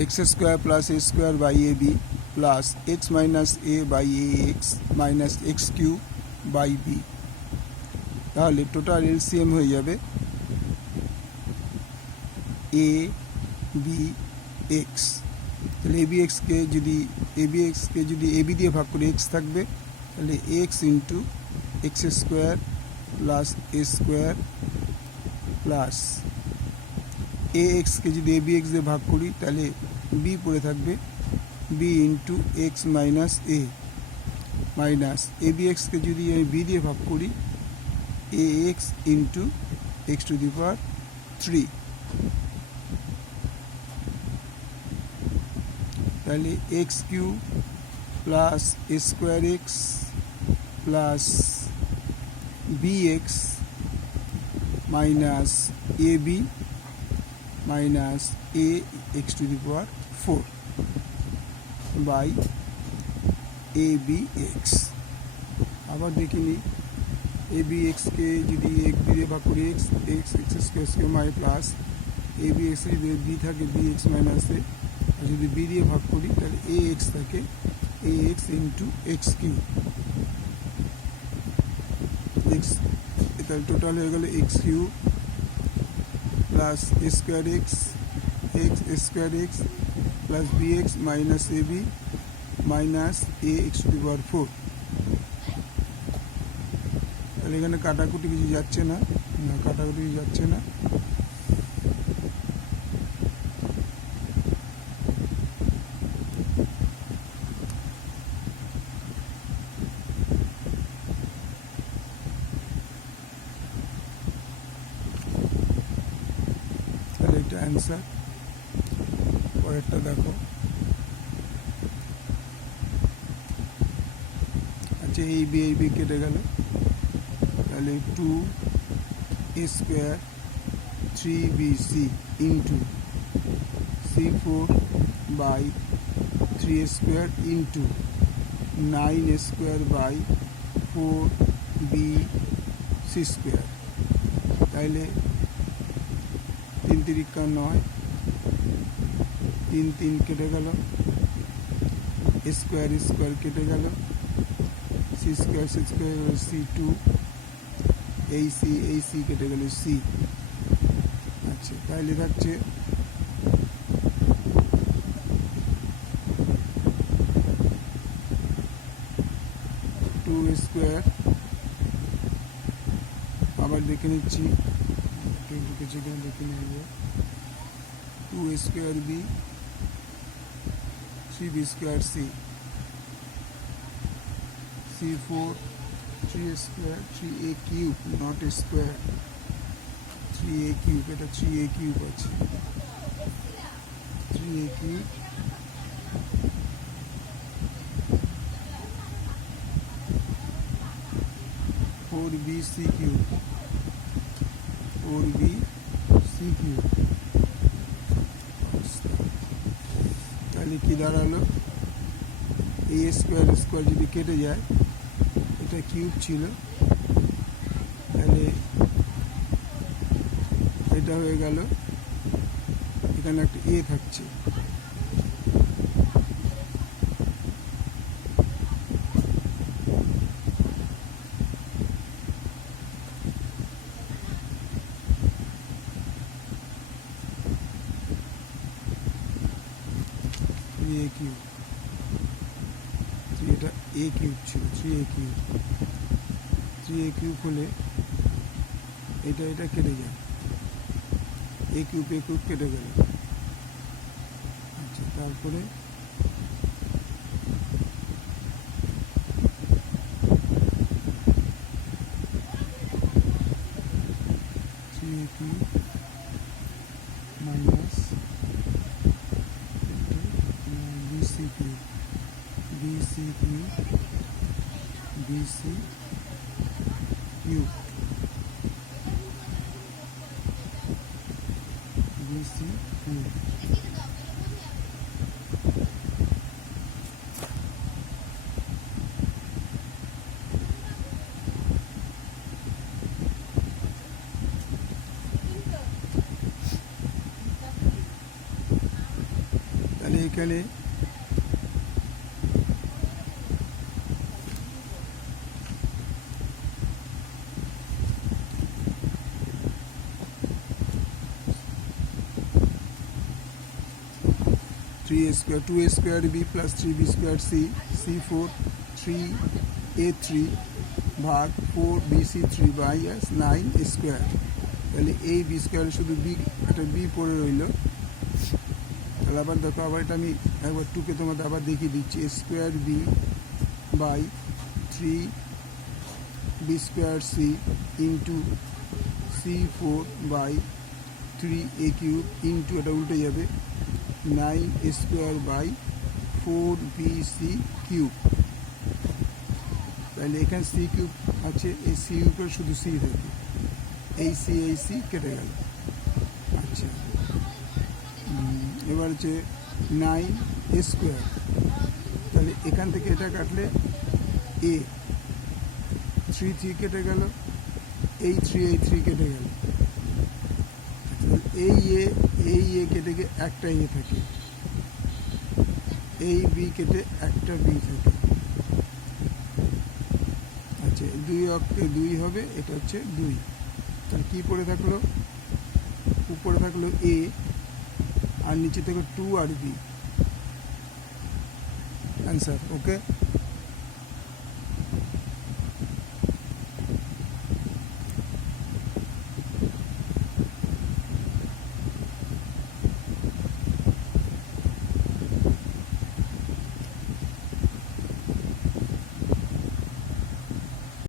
X square plus a square by a b plus x minus a by a x minus x q by b. তাহলে total LCM হয়ে যাবে এ b x. তাহলে এ b এক্সকে যদি A B দিয়ে ভাগ করে এক্স থাকবে, তাহলে x into x square plus a square plus a এক্সকে যদি এ বি এক্স দিয়ে ভাগ করি তাহলে বি পড়ে থাকবে b into x minus a minus a b এক্সকে যদি আমি বি দিয়ে ভাগ করি a x into x to the power 3। তাহলে x q plus a square x plus b x minus a b minus a x to the power 4 by a b x. আবার দেখে নিই, এ বি এক্সকে যদি এক বি দিয়ে ভাগ করি x x x square my plus a b x যদি বি থাকে বি এক্স মাইনাস এ, আর যদি বি দিয়ে ভাগ করি তাহলে এ এক্স থাকে a x into x q x. তাহলে টোটাল হয়ে গেল x q plus a square x x square x plus b x minus a b minus a x to the power 4। তাহলে এখানে কাটাকুটি কিছু যাচ্ছে না, কাটাকুটি কিছু যাচ্ছে না। তাহলে এটা অ্যান্সার। পরেরটা দেখো, আচ্ছা এই বি কেটে গেল, তাহলে 2 a square 3bc into c4 by 3 square into 9 square by 4bc square. তাহলে 3 3 9, 3 3 কেটে গেল, স্কোয়ার স্কোয়ার কেটে গেল, সি স্কোয়ার গেল c2, এই সি কেটে গেল সি। আচ্ছা তাহলে থাকছে 2 স্কোয়ার, আবার দেখে নিচ্ছি দেখে নিব 2 square b 3b square c c4 3 square 3a cube not square 3a cube, এটা 3a কিউব আছে 3a cube four b c cube 4b c cube. তাহলে কি দাঁড়ালো, এ স্কোয়ার স্কোয়ার যদি কেটে যায়, এটা কিউব ছিল, তাহলে এটা হয়ে গেল, এখানে একটা এ থাকছে, এ কিউব, এটা এ কিউব ছিল 3a কিউব, 3a কিউব হলে এটা কেটে যায়, এ কিউব কেটে গেল। আচ্ছা তারপরে মাইনাস BC কিউব তাহলে এখানে three a square two a square b plus three b square c four three a three भाग four b c three by s nine square তাহলে এই বি স্কোয়ার শুধু বি একটা বি পড়ে রইল তাহলে আবার দেখো আবার এটা আমি একবার টুকে তোমাদের আবার দেখিয়ে দিচ্ছি a square b by three b square c into c four by three a cube into এটা উল্টে যাবে nine square by four b c cube তাহলে এখানে সি কিউব আছে এই সি কিউবের শুধু সি থাকবে এই সি কেটে গেল আচ্ছা এবার হচ্ছে নাইন স্কোয়ার তাহলে এখান থেকে এটা কাটলে এ থ্রি কেটে গেল এই থ্রি কেটে গেল এই এ কেটে গিয়ে একটা এ থাকে এই বি কেটে একটা বি থাকে আচ্ছা দুই অক্ষে দুই হবে এটা হচ্ছে দুই তাহলে কী পড়ে থাকলো উপরে থাকলো এ আর নিচে থেকে টু আর বি অ্যান্সার ওকে